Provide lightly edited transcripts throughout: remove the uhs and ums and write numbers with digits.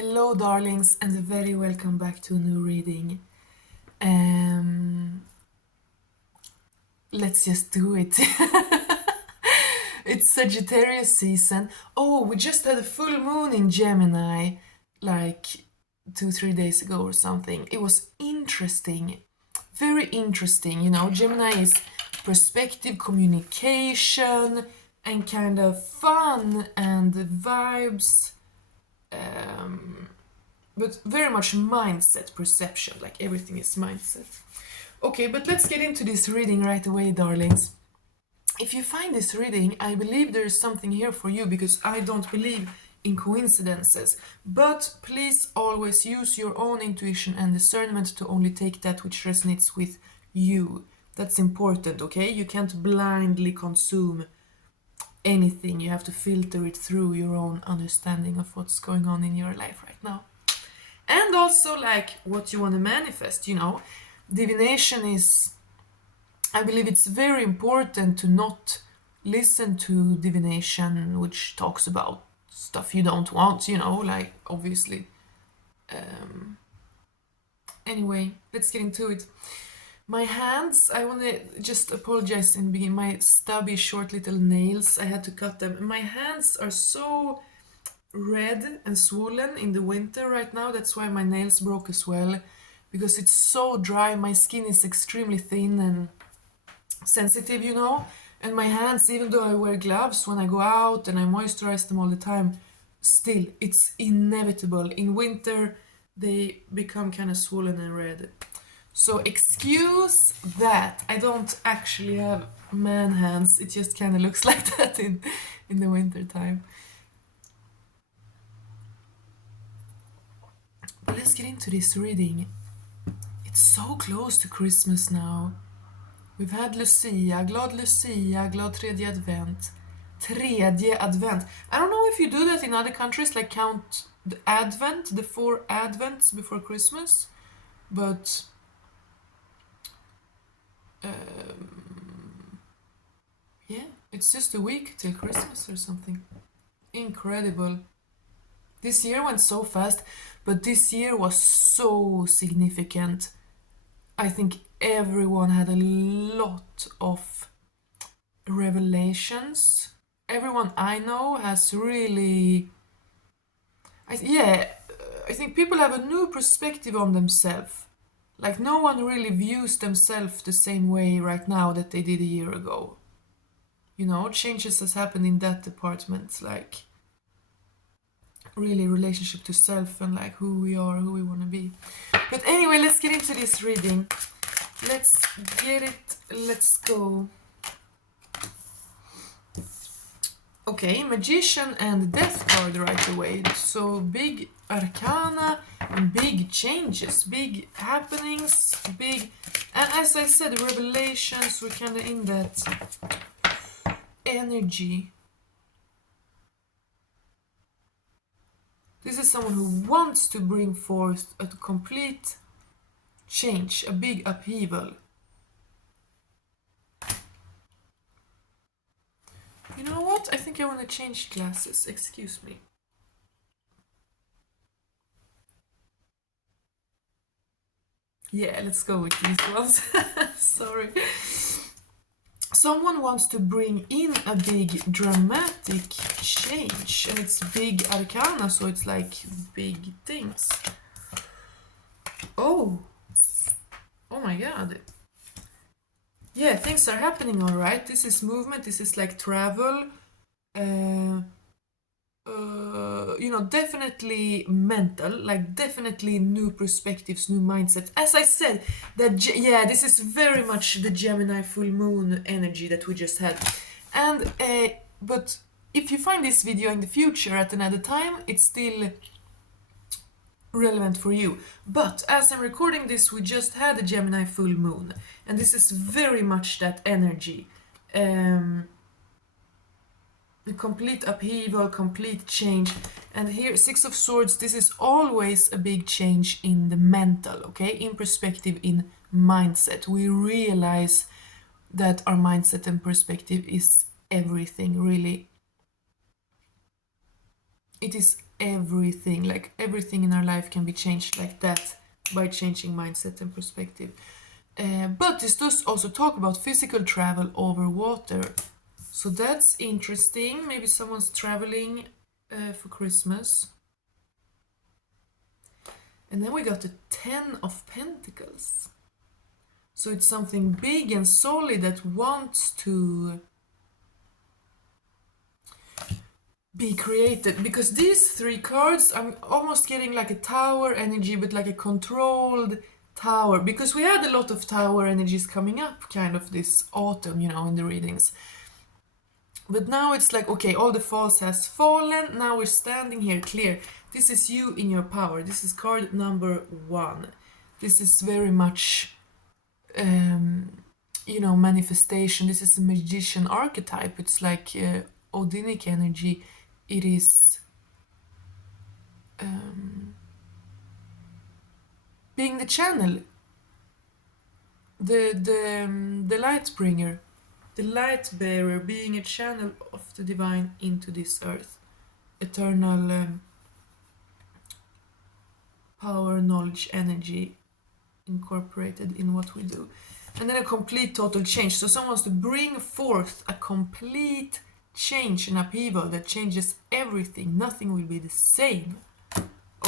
Hello, darlings, and very welcome back to a new reading. Um, let's just do it. It's Sagittarius season. Oh, we just had a full moon in Gemini like 2-3 days ago or something. It was interesting, very interesting. Gemini is perspective, communication, and kind of fun and vibes. But very much mindset, perception, like everything is mindset. Okay, but let's get into this reading right away, darlings. If you find this reading, I believe there is something here for you because I don't believe in coincidences. But please always use your own intuition and discernment to only take that which resonates with you. That's important, okay? You can't blindly consume anything. You have to filter it through your own understanding of what's going on in your life right now. And also, like, what you want to manifest, divination is, I believe it's very important to not listen to divination which talks about stuff you don't want, like, obviously. Anyway, let's get into it. My hands, I want to just apologize in the beginning. My stubby, short little nails, I had to cut them. My hands are so red and swollen in the winter right now. That's why my nails broke as well, because it's so dry. My skin is extremely thin and sensitive, and my hands, even though I wear gloves when I go out and I moisturize them all the time, still it's inevitable. In winter they become kind of swollen and red. So excuse that. I don't actually have man hands. It just kind of looks like that in the winter time. But let's get into this reading. It's so close to Christmas now. We've had Lucia, glad tredje advent. Tredje advent. I don't know if you do that in other countries, like count the advent, the 4 advents before Christmas, but yeah, it's just a week till Christmas or something. Incredible. This year went so fast, but this year was so significant. I think everyone had a lot of revelations. Everyone I know has really, I think people have a new perspective on themselves. Like, no one really views themselves the same way right now that they did a year ago. Changes has happened in that department, like really relationship to self and like who we are, who we want to be. But anyway, let's get into this reading. Let's get it. Let's go. Okay, Magician and Death card right away. So big arcana and big changes, big happenings, big... And as I said, revelations, we're kind of in that energy. This is someone who wants to bring forth a complete change, a big upheaval. You know what? I think I want to change glasses. Excuse me. Yeah, let's go with these ones. Sorry. Someone wants to bring in a big dramatic change, and it's big arcana, so it's like big things. Oh my god. Yeah, things are happening, all right. This is movement, this is like travel. Definitely mental, like definitely new perspectives, new mindset. As I said, this is very much the Gemini full moon energy that we just had. And but if you find this video in the future at another time, it's still relevant for you. But as I'm recording this, we just had a Gemini full moon, and this is very much that energy. Complete upheaval, complete change. And here, Six of Swords, this is always a big change in the mental, okay? In perspective, in mindset. We realize that our mindset and perspective is everything, really. It is everything. Like everything in our life can be changed like that by changing mindset and perspective. But this does also talk about physical travel over water. So that's interesting. Maybe someone's traveling for Christmas. And then we got the Ten of Pentacles. So it's something big and solid that wants to be created. Because these three cards, I'm almost getting like a tower energy, but like a controlled tower. Because we had a lot of tower energies coming up kind of this autumn, you know, in the readings. But now it's like, okay, all the false has fallen. Now we're standing here clear. This is you in your power. This is card number 1. This is very much, you know, manifestation. This is a magician archetype. It's like Odinic energy. It is being the channel, the light bringer, the light bearer, being a channel of the divine into this earth. Eternal power, knowledge, energy incorporated in what we do. And then a complete total change. So someone wants to bring forth a complete change, an upheaval that changes everything. Nothing will be the same.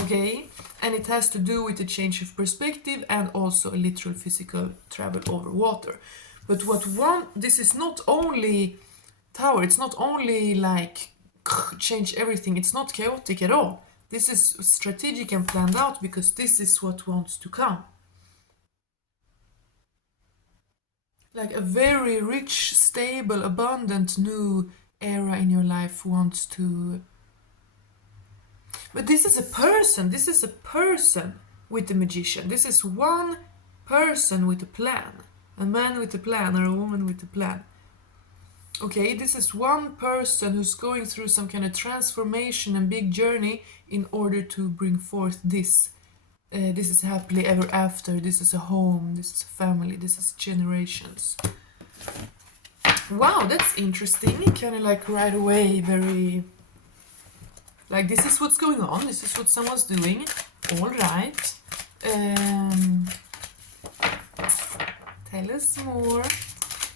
Okay? And it has to do with a change of perspective and also a literal physical travel over water. But this is not only tower, it's not only like change everything, it's not chaotic at all. This is strategic and planned out because this is what wants to come. Like a very rich, stable, abundant new era in your life wants to. But this is a person with the magician. This is one person with a plan. A man with a plan or a woman with a plan. Okay, this is one person who's going through some kind of transformation and big journey in order to bring forth this. This is happily ever after. This is a home. This is a family. This is generations. Wow, that's interesting. Kind of like right away, very. Like, this is what's going on. This is what someone's doing. All right. Tell us more.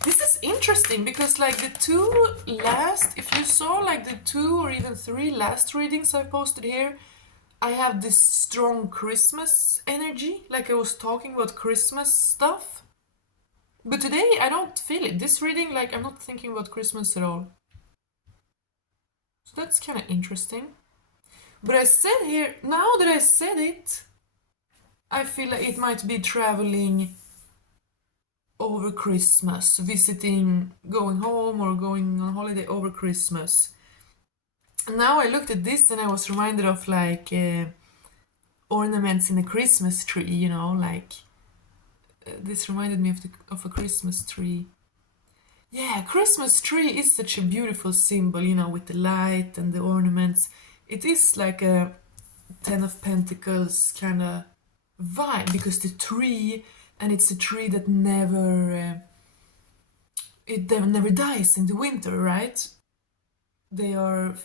This is interesting because like the two last, if you saw like the 2 or even 3 last readings I posted here, I have this strong Christmas energy, like I was talking about Christmas stuff. But today I don't feel it. This reading, like I'm not thinking about Christmas at all. So that's kind of interesting. But I said here, now that I said it, I feel like it might be traveling over Christmas, visiting, going home or going on holiday over Christmas. And now I looked at this and I was reminded of like ornaments in a Christmas tree, you know, like this reminded me of a Christmas tree. Yeah, Christmas tree is such a beautiful symbol, you know, with the light and the ornaments. It is like a Ten of Pentacles kind of vibe because the tree, and it's a tree that never dies in the winter, right? They are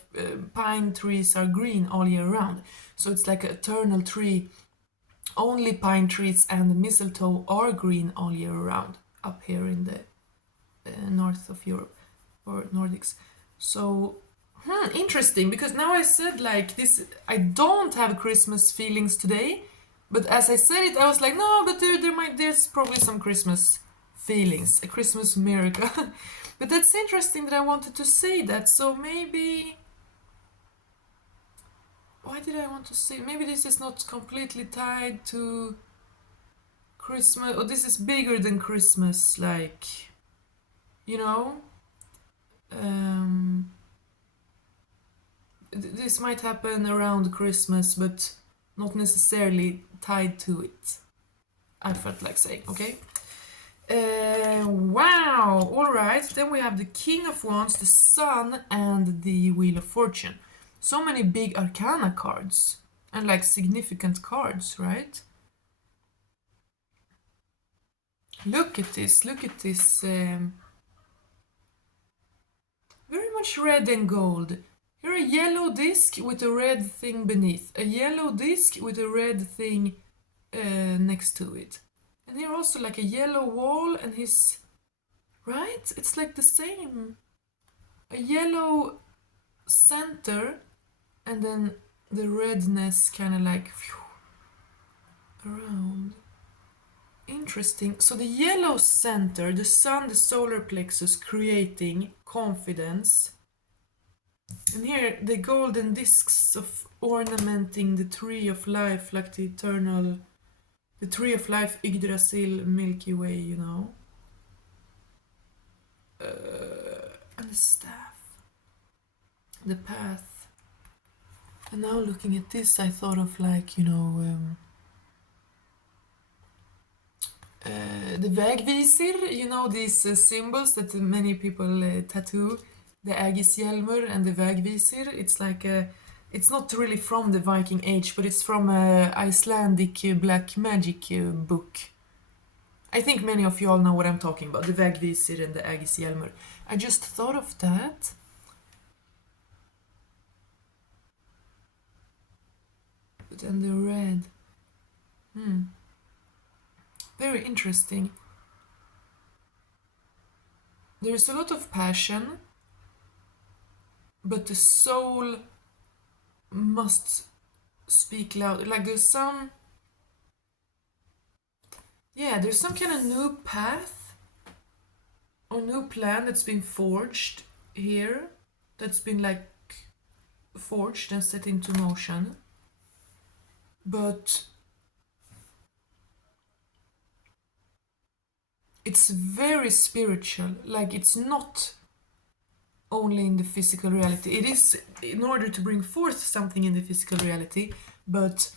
pine trees are green all year round, so it's like an eternal tree. Only pine trees and the mistletoe are green all year round up here in the north of Europe or Nordics. So interesting, because now I said like this, I don't have Christmas feelings today, but as I said it, I was like, no, but there's probably some Christmas feelings, a Christmas miracle. But that's interesting that I wanted to say that. So maybe, why did I want to say? Maybe this is not completely tied to Christmas, or this is bigger than Christmas, like, you know. This might happen around Christmas, but not necessarily tied to it. I felt like saying, okay? Wow, alright. Then we have the King of Wands, the Sun, and the Wheel of Fortune. So many big arcana cards, and like significant cards, right? Look at this, very much red and gold. Here a yellow disc with a red thing beneath. A yellow disc with a red thing next to it. And here also like a yellow wall and his... Right? It's like the same. A yellow center and then the redness kind of like around. Interesting. So the yellow center, the sun, the solar plexus, creating confidence. And here the golden discs of ornamenting the tree of life, like the eternal, the tree of life, Yggdrasil, Milky Way, you know. And the staff, the path. And now looking at this, I thought of like, you know, the vägvisir, you know, these symbols that many people tattoo, the ägishjälmur and the vägvisir. It's like it's not really from the Viking age, but it's from a Icelandic black magic book. I think many of you all know what I'm talking about, the vägvisir and the ägishjälmur. I just thought of that. But then the red. Very interesting. There's a lot of passion, but the soul must speak loud. Like there's some... Yeah, there's some kind of new path or new plan that's been forged here. That's been like forged and set into motion. But it's very spiritual. Like it's not only in the physical reality. It is in order to bring forth something in the physical reality, but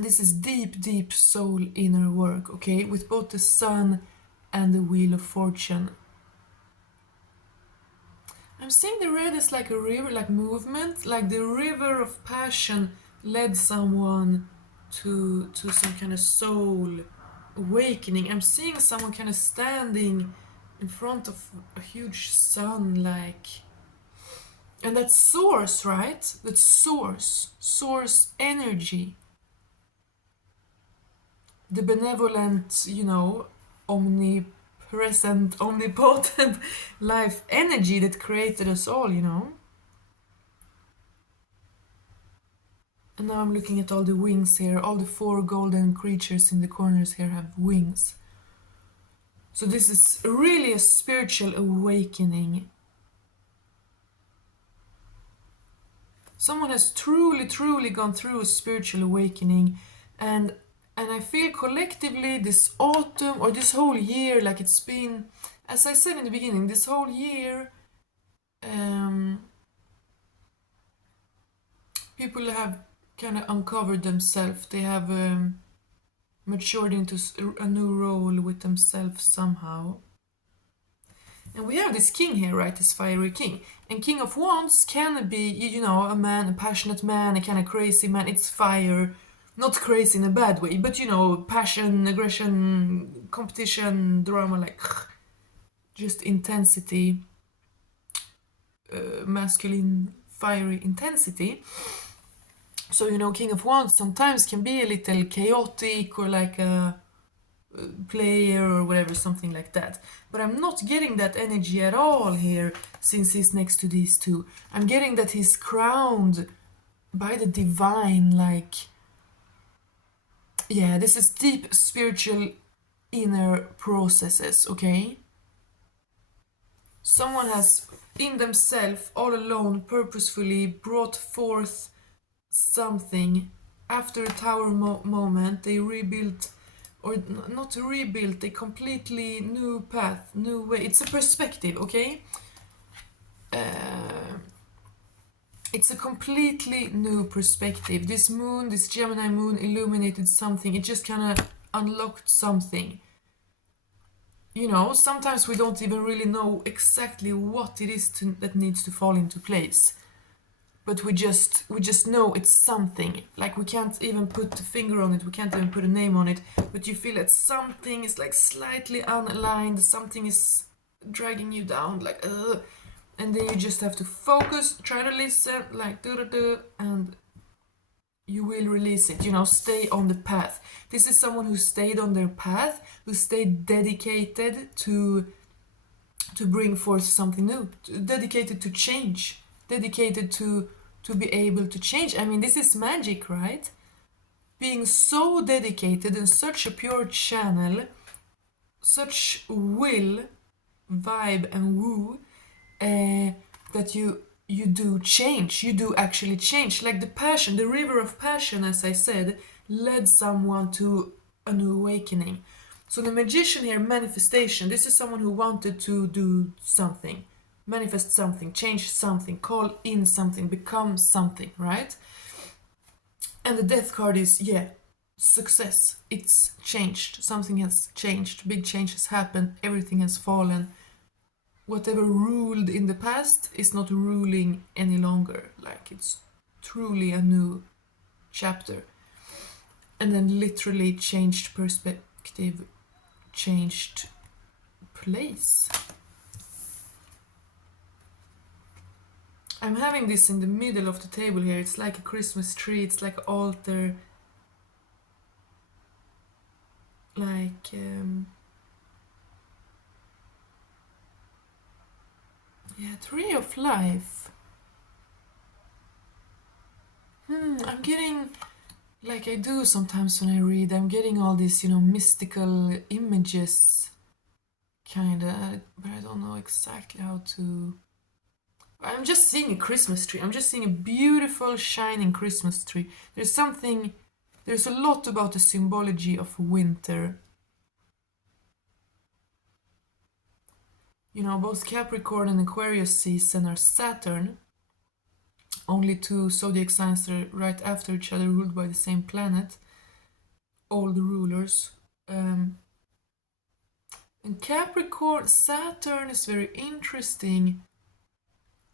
this is deep, deep soul inner work, okay? With both the sun and the wheel of fortune. I'm seeing the red as like a river, like movement, like the river of passion led someone to some kind of soul awakening. I'm seeing someone kind of standing in front of a huge sun, like... And that's source, right? That's source energy. The benevolent, you know, omnipresent, omnipotent life energy that created us all, you know. And now I'm looking at all the wings here. All the 4 golden creatures in the corners here have wings. So this is really a spiritual awakening. Someone has truly, truly gone through a spiritual awakening, and I feel collectively this autumn or this whole year, like it's been, as I said in the beginning, this whole year, people have kind of uncovered themselves. They have matured into a new role with themselves somehow. And we have this king here, right? This fiery king. And King of Wands can be, you know, a man, a passionate man, a kind of crazy man. It's fire. Not crazy in a bad way, but, you know, passion, aggression, competition, drama, like just intensity. Masculine, fiery intensity. So, you know, King of Wands sometimes can be a little chaotic or like a player or whatever, something like that. But I'm not getting that energy at all here since he's next to these two. I'm getting that he's crowned by the divine, like... Yeah, this is deep spiritual inner processes, okay? Someone has, in themselves, all alone, purposefully brought forth something. After a tower moment, they rebuilt, or not rebuilt, a completely new path, new way. It's a perspective, okay? It's a completely new perspective. This moon, this Gemini moon, illuminated something. It just kind of unlocked something. You know, sometimes we don't even really know exactly what it is that needs to fall into place. But we just know it's something. Like we can't even put a finger on it, we can't even put a name on it, but you feel that something is like slightly unaligned, something is dragging you down, like And then you just have to focus, try to listen, like do, and you will release it. Stay on the path. This is someone who stayed on their path, who stayed dedicated to bring forth something new, dedicated to change, dedicated to be able to change. I mean, this is magic, right? Being so dedicated and such a pure channel, such will, vibe, and woo, that you do change. You do actually change. Like the passion, the river of passion, as I said, led someone to a new awakening. So the magician here, manifestation. This is someone who wanted to do something, manifest something, change something, call in something, become something, right? And the death card is, yeah, success. It's changed. Something has changed. Big changes happened. Everything has fallen. Whatever ruled in the past is not ruling any longer. Like, it's truly a new chapter. And then literally changed perspective, changed place. I'm having this in the middle of the table here. It's like a Christmas tree. It's like an altar. Like, yeah, tree of life. I'm getting, like I do sometimes when I read, I'm getting all these, mystical images, kinda, but I don't know exactly how to. I'm just seeing a Christmas tree. I'm just seeing a beautiful, shining Christmas tree. There's a lot about the symbology of winter. Both Capricorn and Aquarius season are Saturn. Only two zodiac signs are right after each other, ruled by the same planet. All the rulers. And Capricorn, Saturn is very interesting.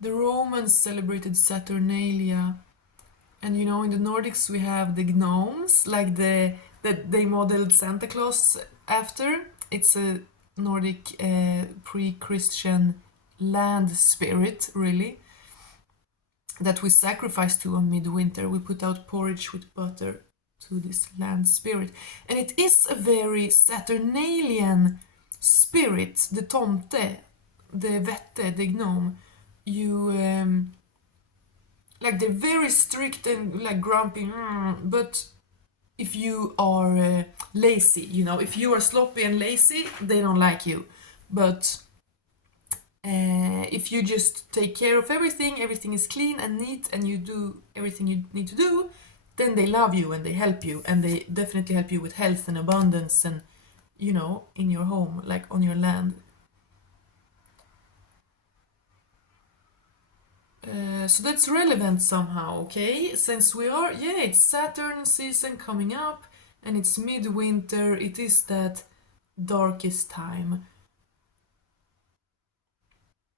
The Romans celebrated Saturnalia. And in the Nordics we have the gnomes, like that they modeled Santa Claus after. It's a Nordic pre-Christian land spirit, really, that we sacrifice to on midwinter. We put out porridge with butter to this land spirit. And it is a very Saturnalian spirit, the tomte, the vette, the gnome. Like they're very strict and like grumpy, but if you are lazy, if you are sloppy and lazy, they don't like you. But if you just take care of everything is clean and neat, and you do everything you need to do, then they love you and they help you, and they definitely help you with health and abundance and, in your home, like on your land. So that's relevant somehow, okay? Since it's Saturn season coming up, and it's midwinter, it is that darkest time.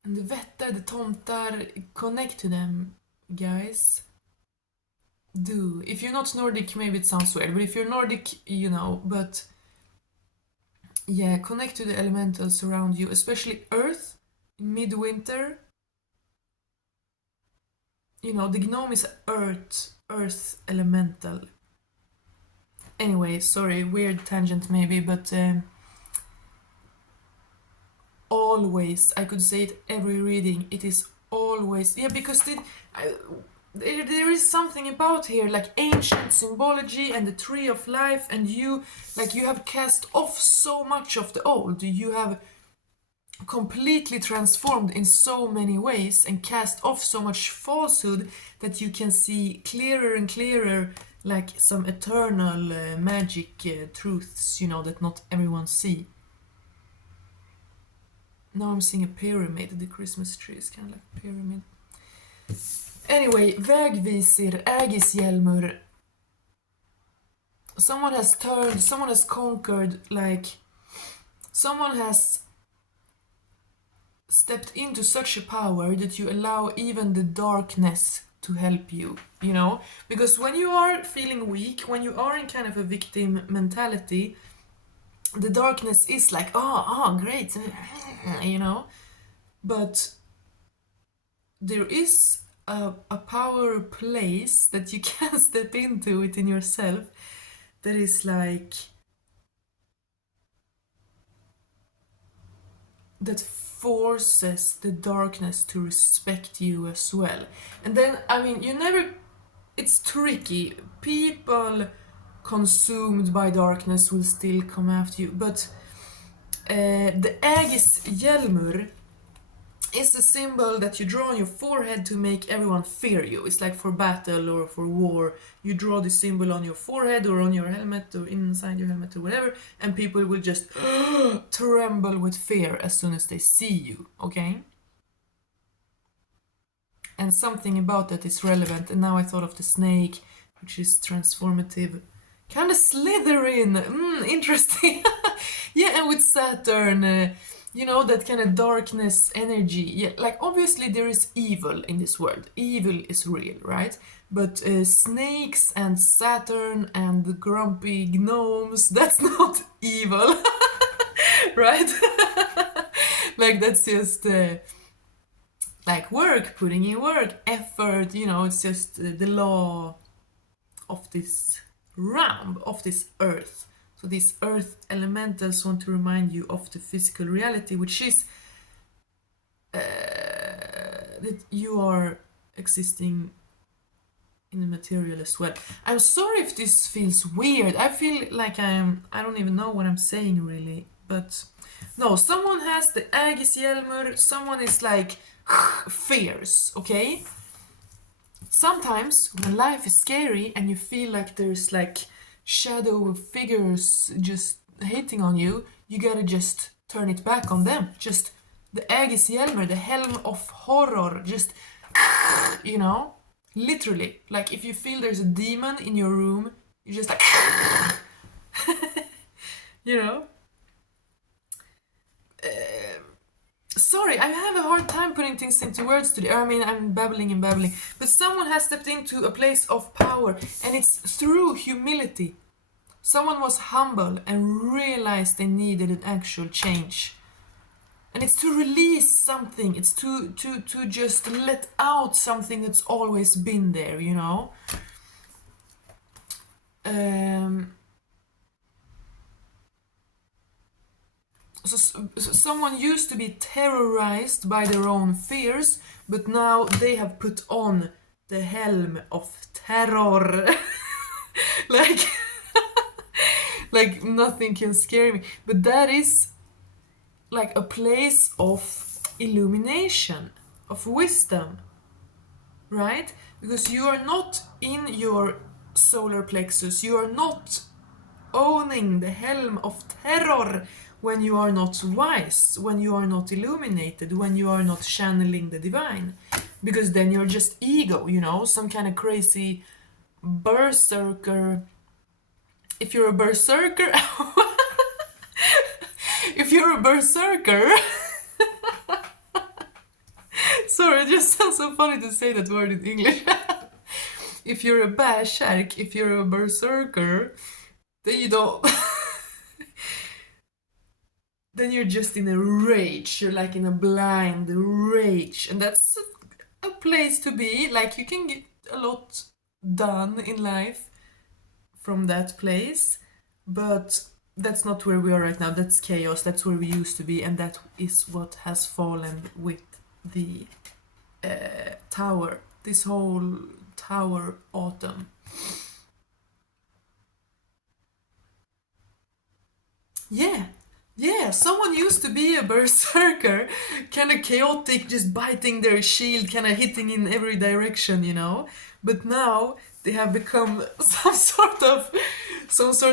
And the vettar, the tomtar, connect to them, guys. Do. If you're not Nordic, maybe it sounds weird, but if you're Nordic, but yeah, connect to the elementals around you, especially Earth in midwinter. The gnome is earth elemental. Anyway, sorry, weird tangent maybe, but always, I could say it every reading, it is always, yeah, because there is something about here, like ancient symbology and the tree of life, and you have cast off so much of the old. You have completely transformed in so many ways and cast off so much falsehood that you can see clearer and clearer, like some eternal magic truths, that not everyone see. Now I'm seeing a pyramid. The Christmas tree is kind of like a pyramid. Anyway, vägvisir, ägishjälmur. Someone has conquered, like, someone has stepped into such a power that you allow even the darkness to help you, Because when you are feeling weak, when you are in kind of a victim mentality, the darkness is like, oh, great, But there is a power place that you can step into within yourself that is like that forces the darkness to respect you as well. And then, I mean, you never, it's tricky. People consumed by darkness will still come after you, but the Aegis Hjälmur is the symbol that you draw on your forehead to make everyone fear you. It's like for battle or for war. You draw the symbol on your forehead or on your helmet or inside your helmet or whatever, and people will just tremble with fear as soon as they see you, okay? And something about that is relevant. And now I thought of the snake, which is transformative. Kind of Slytherin. Interesting. Yeah, and with Saturn, you know, that kind of darkness energy. Yeah, like obviously there is evil in this world. Evil is real, right? But snakes and Saturn and the grumpy gnomes, that's not evil. Right? Like that's just like work, putting in work, effort, you know, it's just the law of this realm, of this earth. So these earth elementals want to remind you of the physical reality, which is that you are existing in the material as well. I'm sorry if this feels weird. I feel like I don't even know what I'm saying really, but no, someone has the Aegis Hjälmur, someone is like fierce, okay? Sometimes when life is scary and you feel like there's like shadow figures just hating on you, you gotta just turn it back on them. Just the Aegis Hjälmur, the helm of horror, just, you know, literally. Like if you feel there's a demon in your room, you just like, you know. Sorry, I have a hard time putting things into words today. I mean, I'm babbling and babbling. But someone has stepped into a place of power, and it's through humility. Someone was humble and realized they needed an actual change. And it's to release something. It's to just let out something that's always been there, you know? So someone used to be terrorized by their own fears, but now they have put on the helm of terror. like, like nothing can scare me. But that is like a place of illumination, of wisdom, right? Because you are not in your solar plexus, you are not owning the helm of terror when you are not wise, when you are not illuminated, when you are not channeling the divine. Because then you're just ego, you know, some kind of crazy berserker. If you're a berserker, if you're a berserker, sorry, it just sounds so funny to say that word in English. If you're a bärsärk, if you're a berserker, then you don't. Then you're just in a rage. You're like in a blind rage. And that's a place to be. Like you can get a lot done in life from that place. But that's not where we are right now. That's chaos. That's where we used to be. And that is what has fallen with the tower. This whole tower autumn. Yeah. Yeah, someone used to be a berserker, kind of chaotic, just biting their shield, kind of hitting in every direction, you know. But now they have become some sort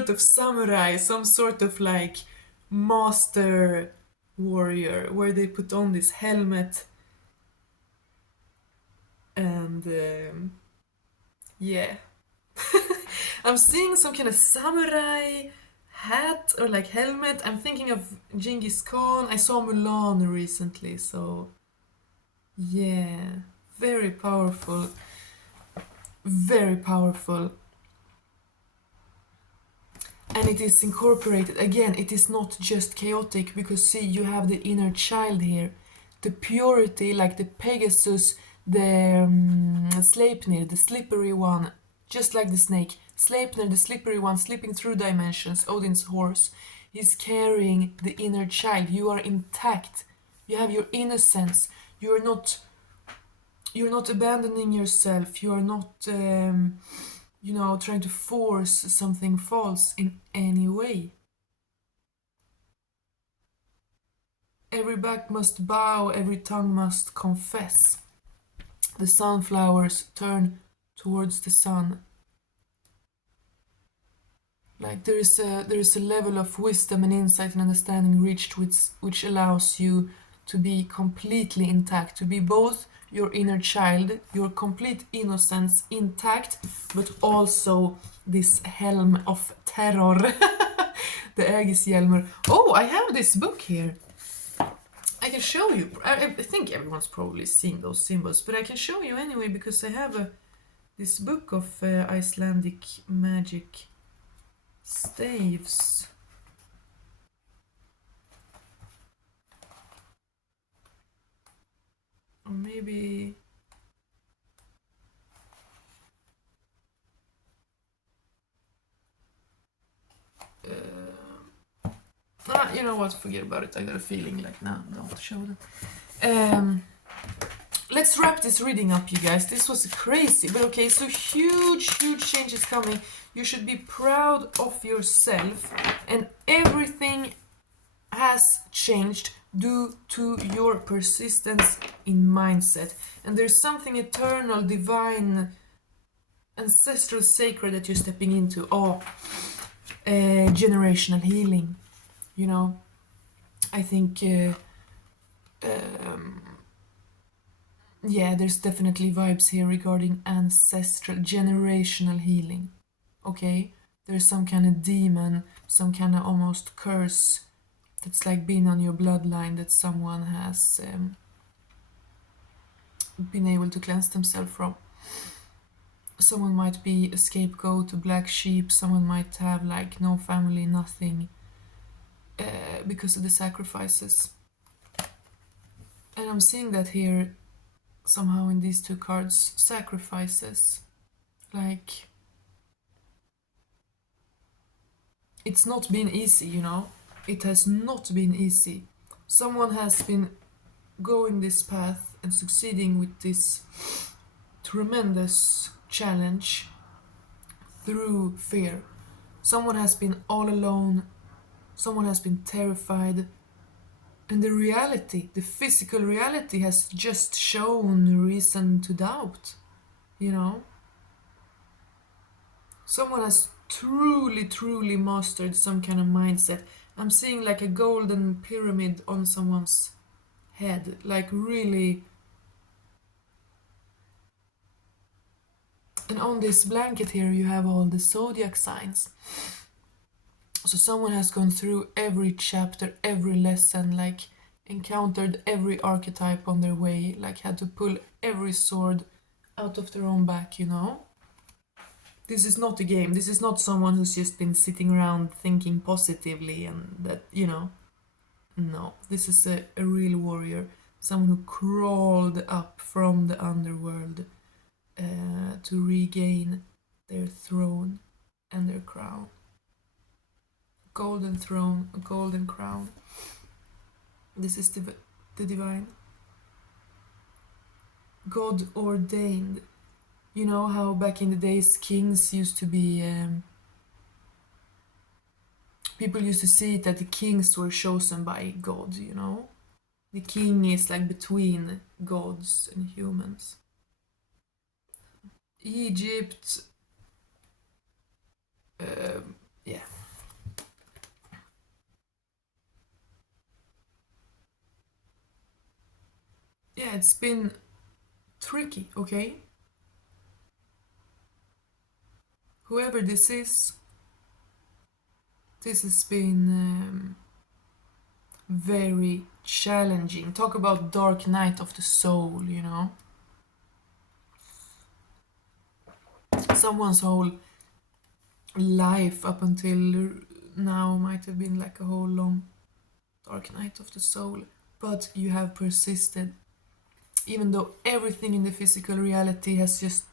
of samurai, some sort of like master warrior, where they put on this helmet and yeah. I'm seeing some kind of samurai hat or like helmet. I'm thinking of Genghis Khan. I saw Mulan recently, so yeah, very powerful, very powerful. And it is incorporated again. It is not just chaotic because see, you have the inner child here, the purity, like the Pegasus the Sleipnir, the slippery one, just like the snake. Sleipnir, the slippery one, slipping through dimensions, Odin's horse. He's carrying the inner child. You are intact. You have your innocence. You're not abandoning yourself. You are not trying to force something false in any way. Every back must bow, every tongue must confess. The sunflowers turn towards the sun. Like there is a level of wisdom and insight and understanding reached which allows you to be completely intact, to be both your inner child, your complete innocence intact, but also this helm of terror. The Ägishjälmur. Oh, I have this book here. I can show you. I think everyone's probably seen those symbols, but I can show you anyway because I have this book of Icelandic magic staves. Or maybe... you know what? Forget about it. I got a feeling like, no, don't show them. Let's wrap this reading up, you guys. This was crazy, but okay, so huge changes coming. You should be proud of yourself, and everything has changed due to your persistence in mindset. And there's something eternal, divine, ancestral, sacred that you're stepping into. Generational healing. You know, I think, yeah, there's definitely vibes here regarding ancestral, generational healing. Okay? There's some kind of demon, some kind of almost curse that's like been on your bloodline that someone has been able to cleanse themselves from. Someone might be a scapegoat, a black sheep, someone might have like no family, nothing, because of the sacrifices. And I'm seeing that here somehow in these two cards, sacrifices. Like, it's not been easy, you know? It has not been easy. Someone has been going this path and succeeding with this tremendous challenge through fear. Someone has been all alone, someone has been terrified, and the reality, the physical reality, has just shown reason to doubt, you know? Someone has truly mastered some kind of mindset. I'm seeing like a golden pyramid on someone's head, like really. And on this blanket here, you have all the zodiac signs. So someone has gone through every chapter, every lesson, like encountered every archetype on their way, like had to pull every sword out of their own back, you know? This is not a game. This is not someone who's just been sitting around thinking positively and that, you know. No, this is a real warrior. Someone who crawled up from the underworld to regain their throne and their crown. Golden throne, a golden crown. This is the divine. God ordained. You know how back in the days kings used to be... people used to see it that the kings were chosen by God, you know? The king is like between gods and humans. Egypt... yeah. Yeah, it's been tricky, okay? Whoever this has been very challenging. Talk about dark night of the soul, you know? Someone's whole life up until now might have been like a whole long dark night of the soul, but you have persisted. even though everything in the physical reality has just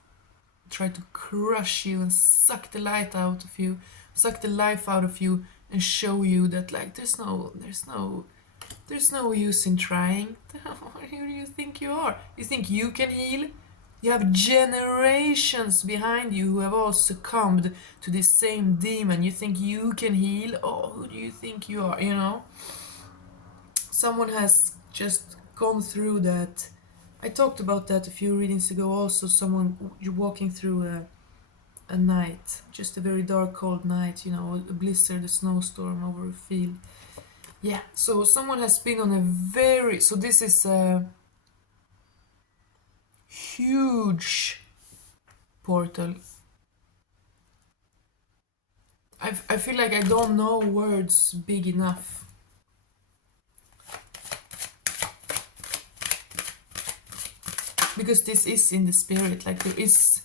tried to crush you and suck the light out of you, suck the life out of you, and show you that like there's no use in trying. Who do you think you are? You think you can heal? You have generations behind you who have all succumbed to this same demon. You think you can heal? Oh, who do you think you are? You know? Someone has just gone through that. I talked about that a few readings ago also. Someone, you're walking through a night, just a very dark, cold night, you know, a blizzard, a snowstorm over a field. Yeah, so someone has been on a very, so this is a huge portal. I feel like I don't know words big enough. Because this is in the spirit, like there is.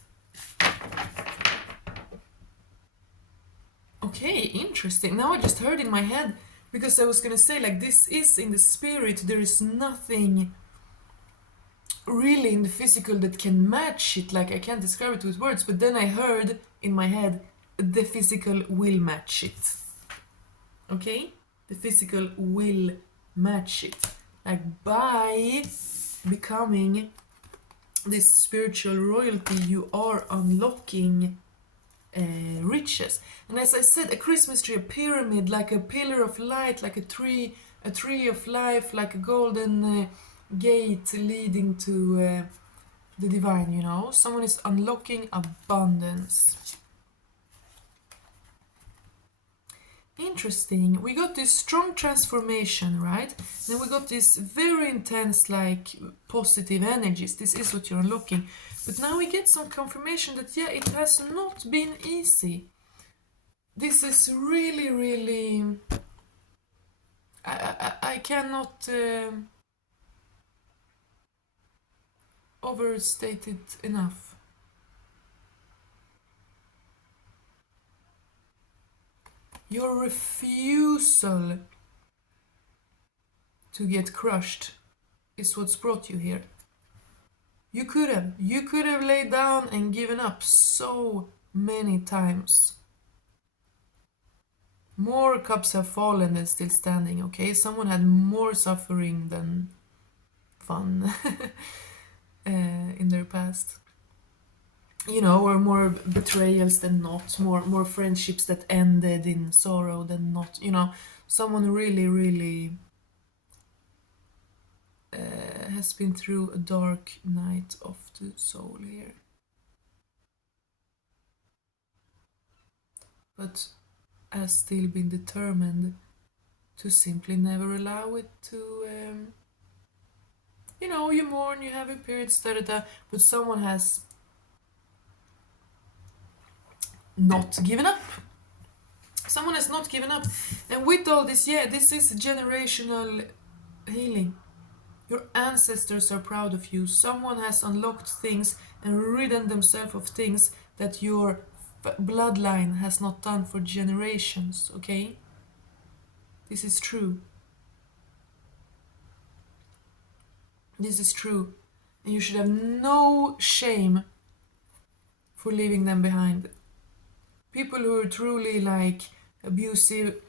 Okay, interesting. Now I just heard in my head, because I was gonna say, like, this is in the spirit, there is nothing really in the physical that can match it. Like, I can't describe it with words, but then I heard in my head, the physical will match it. Okay? The physical will match it. Like, by becoming this spiritual royalty, you are unlocking riches. And as I said, a Christmas tree, a pyramid, like a pillar of light, like a tree of life, like a golden gate leading to the divine, you know. Someone is unlocking abundance. Interesting. We got this strong transformation, right? Then we got this very intense, like, positive energies. This is what you're unlocking. But now we get some confirmation that, yeah, it has not been easy. This is really, really... I cannot overstate it enough. Your refusal to get crushed is what's brought you here. You could have laid down and given up so many times. More cups have fallen than still standing, okay? Someone had more suffering than fun in their past. You know, or more betrayals than not, more friendships that ended in sorrow than not, you know. Someone really, really has been through a dark night of the soul here. But has still been determined to simply never allow it to, you know, you mourn, you have your periods, but someone has not given up. Someone has not given up. And with all this, yeah, this is generational healing. Your ancestors are proud of you. Someone has unlocked things and ridden themselves of things that your bloodline has not done for generations, okay? This is true. This is true. And you should have no shame for leaving them behind. People who are truly, like, abusive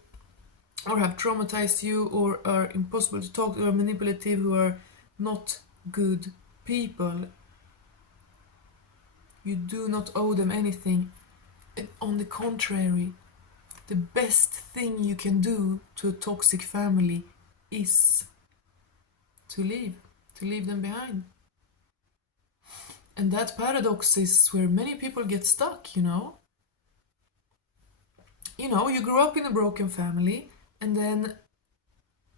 or have traumatized you or are impossible to talk to or manipulative, who are not good people, you do not owe them anything. And on the contrary, the best thing you can do to a toxic family is to leave them behind. And that paradox is where many people get stuck, you know. You know, you grow up in a broken family, and then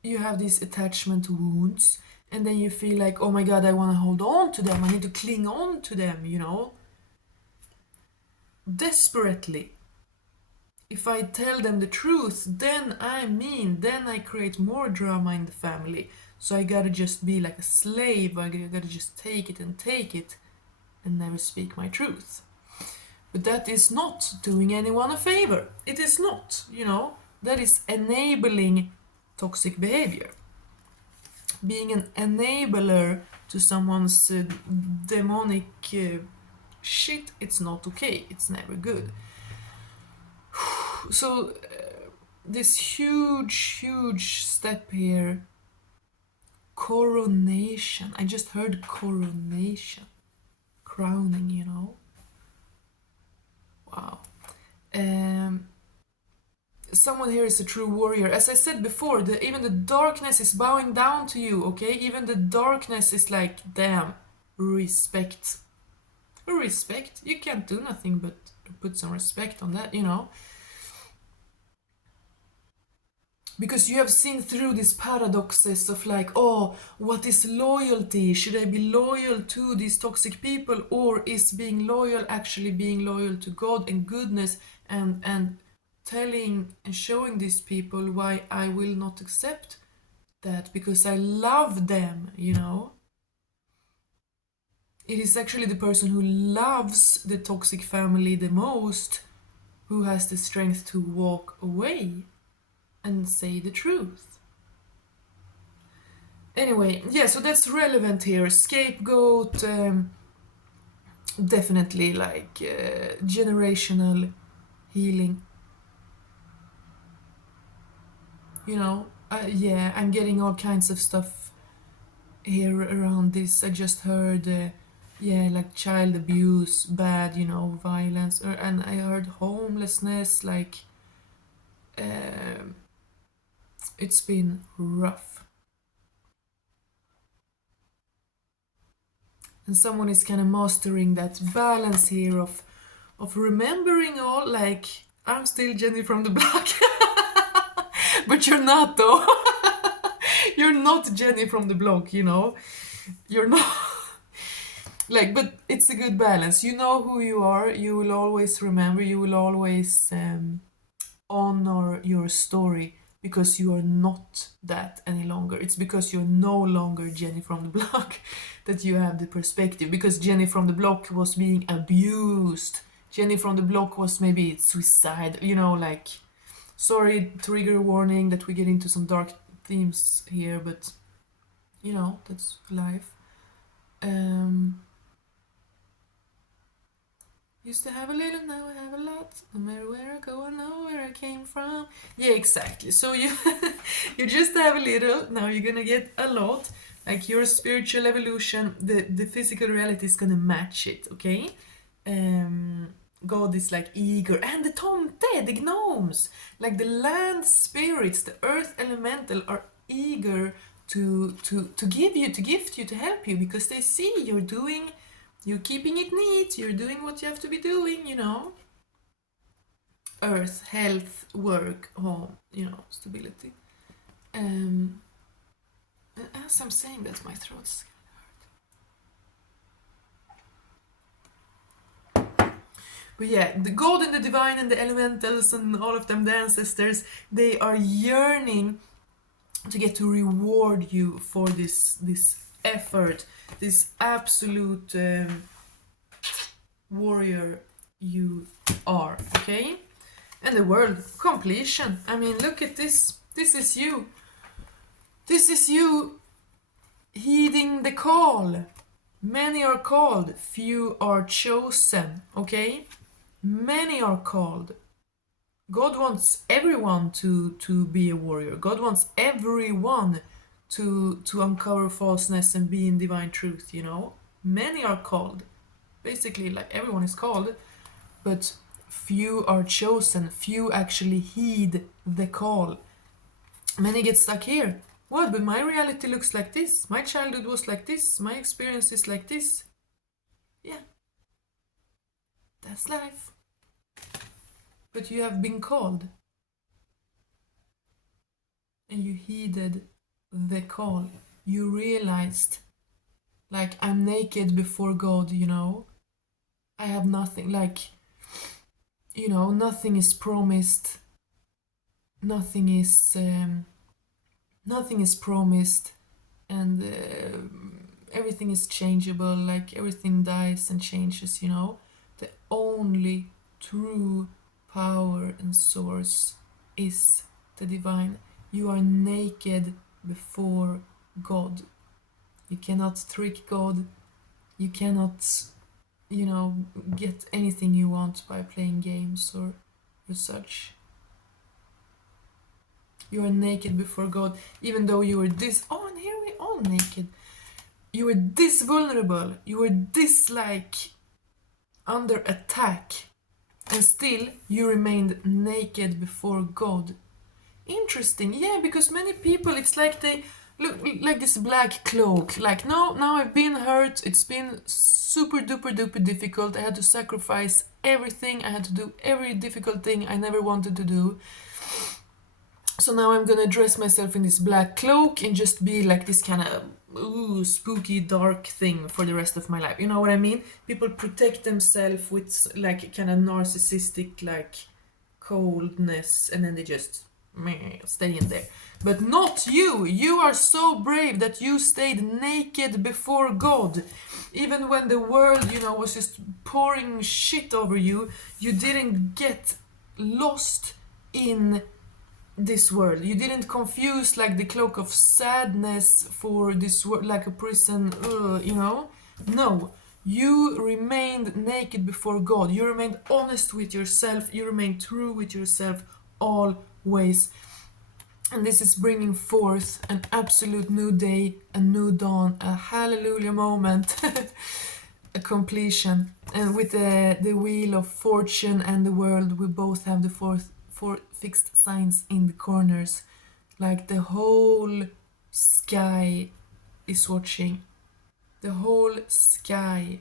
you have these attachment wounds, and then you feel like, oh my god, I want to hold on to them, I need to cling on to them, you know, desperately. If I tell them the truth, then I create more drama in the family, so I gotta just be like a slave, I gotta just take it and never speak my truth. But that is not doing anyone a favor. It is not, you know. That is enabling toxic behavior. Being an enabler to to someone's demonic shit, it's not okay. It's never good. So this huge step here, coronation. I just heard coronation, crowning, you know. Wow. Um, Someone here is a true warrior. As I said before, even the darkness is bowing down to you, okay? Even the darkness is like, damn, respect. Respect. You can't do nothing but put some respect on that, you know? Because you have seen through these paradoxes of like, oh, what is loyalty? Should I be loyal to these toxic people, or is being loyal actually being loyal to God and goodness, and telling and showing these people why I will not accept that because I love them, you know? It is actually the person who loves the toxic family the most who has the strength to walk away and say the truth. Anyway, yeah, so that's relevant here. Scapegoat, definitely like generational healing. You know, yeah, I'm getting all kinds of stuff here around this. I just heard, yeah, like child abuse, bad, you know, violence, and I heard homelessness, like, um it's been rough. And someone is kind of mastering that balance here of remembering all, like, I'm still Jenny from the block. But you're not, though. You're not Jenny from the block, you know. You're not. Like, but it's a good balance. You know who you are. You will always remember. You will always honor your story because you are not that any longer. It's because you're no longer Jenny from the block that you have the perspective. Because Jenny from the block was being abused. Jenny from the block was maybe suicide. You know, like, sorry, trigger warning that we get into some dark themes here, but you know, that's life. Used to have a little, now I have a lot. No matter where I go, I know where I came from. Yeah, exactly. So you you just have a little, now you're gonna get a lot. Like your spiritual evolution, the physical reality is gonna match it, okay? Um, God is like eager, and the tomte, the gnomes, like the land spirits, the earth elemental are eager to give you, to gift you, to help you because they see you're keeping it neat, you're doing what you have to be doing, you know. Earth, health, work, home, you know, stability. And as I'm saying that, my throat's. But yeah, the God and the divine and the elementals and all of them, the ancestors, they are yearning to get to reward you for this effort, this absolute warrior you are, okay? And the world completion. I mean, look at this. This is you. This is you heeding the call. Many are called, few are chosen, okay? Many are called. God wants everyone to be a warrior. God wants everyone to uncover falseness and be in divine truth, you know? Many are called. Basically, like everyone is called, but few are chosen. Few actually heed the call. Many get stuck here. What? But my reality looks like this. My childhood was like this. My experience is like this. Yeah, that's life. But you have been called. And you heeded the call. You realized, like, I'm naked before God, you know? I have nothing. Like, you know, nothing is promised. Nothing is. Nothing is promised. And everything is changeable. Like, everything dies and changes, you know? The only true power and source is the divine. You are naked before God, You cannot trick God. You cannot, you know, get anything you want by playing games or such. You are naked before God, even though you were this. Oh, and here we all naked. You were this vulnerable. You were this like under attack, and still you remained naked before God. Interesting, yeah, because many people, it's like they look like this black cloak. Like, no, now I've been hurt. It's been super duper duper difficult. I had to sacrifice everything. I had to do every difficult thing I never wanted to do. So now I'm gonna dress myself in this black cloak and just be like this kind of spooky dark thing for the rest of my life. You know what I mean? People protect themselves with like kind of narcissistic like coldness, and then they just stay in there. But not you. You are so brave that you stayed naked before God. Even when the world, you know, was just pouring shit over you, you didn't get lost in this world. You didn't confuse like the cloak of sadness for this world, like a prison, you know? No. You remained naked before God. You remained honest with yourself. You remained true with yourself always. And this is bringing forth an absolute new day, a new dawn, a hallelujah moment, a completion. And with the wheel of fortune and the world, we both have the four fixed signs in the corners. Like the whole sky is watching. The whole sky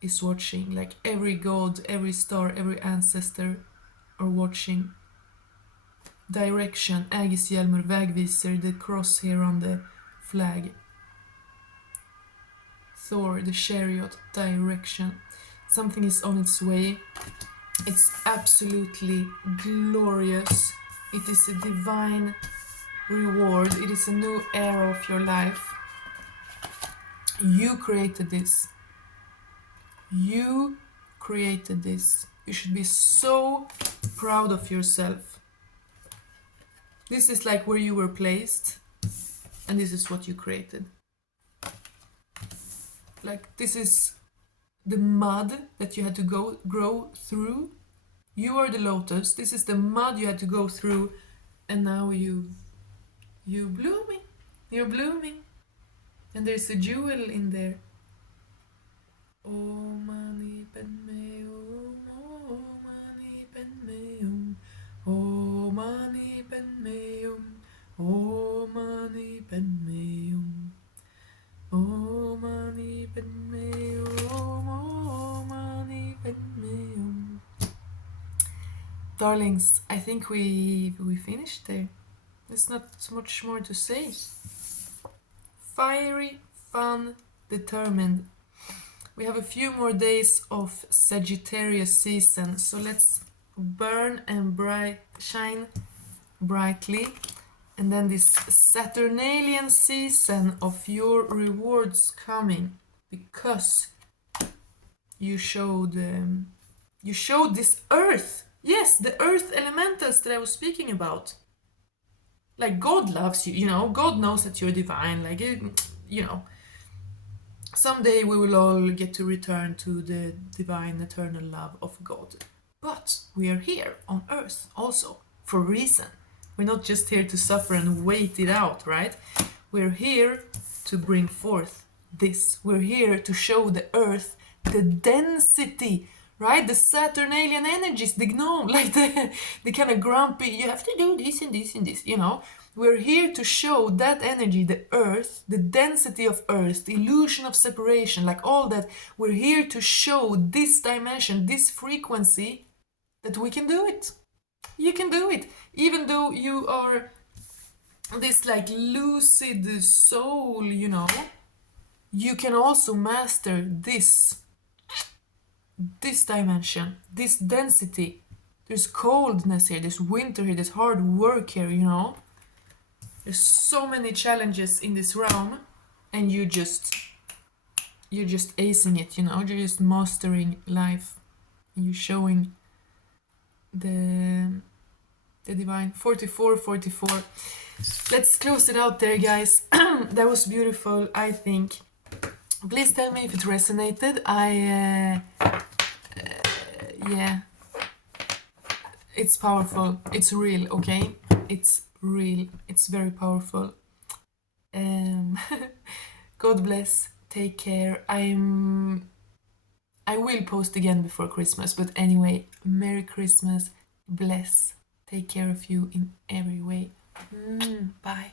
is watching. Like every god, every star, every ancestor are watching. Direction, ägeshjälmer, vägvisor, the cross here on the flag. Thor, the chariot, direction. Something is on its way. It's absolutely glorious. It is a divine reward. It is a new era of your life. You created this. You created this. You should be so proud of yourself. This is like where you were placed, and this is what you created. Like, this is the mud that you had to grow through. You are the lotus. This is the mud you had to go through, and now you blooming. You're blooming, and there's a jewel in there. Om Mani Padme Hum, Om Mani Padme Hum, Om Mani Padme Hum, Om Mani Padme Hum, Om Mani Padme Hum, Om Mani Padme Hum. Darlings, I think we finished there. There's not much more to say. Fiery, fun, determined. We have a few more days of Sagittarius season, so let's burn and shine brightly. And then this Saturnalian season of your rewards coming, because you showed this earth. Yes, the earth elementals that I was speaking about. Like, God loves you, you know, God knows that you're divine, like, you know. Someday we will all get to return to the divine eternal love of God. But we are here on earth also for a reason. We're not just here to suffer and wait it out, right? We're here to bring forth this. We're here to show the earth the density, right? The Saturnalian energies, the gnome, like the kind of grumpy, you have to do this and this and this, you know? We're here to show that energy, the earth, the density of earth, the illusion of separation, like all that. We're here to show this dimension, this frequency, that we can do it. You can do it. Even though you are this like lucid soul, you know, you can also master this dimension, this density. There's coldness here, there's winter here, there's hard work here, you know. There's so many challenges in this realm, and you're just acing it, you know. You're just mastering life, and you're showing the divine. 44. Let's close it out there, guys. That was beautiful, I think. Please tell me if it resonated. Yeah, it's powerful. It's real, okay? It's real. It's very powerful. Um, God bless. Take care. I will post again before Christmas, but anyway, Merry Christmas. Bless. Take care of you in every way. Bye.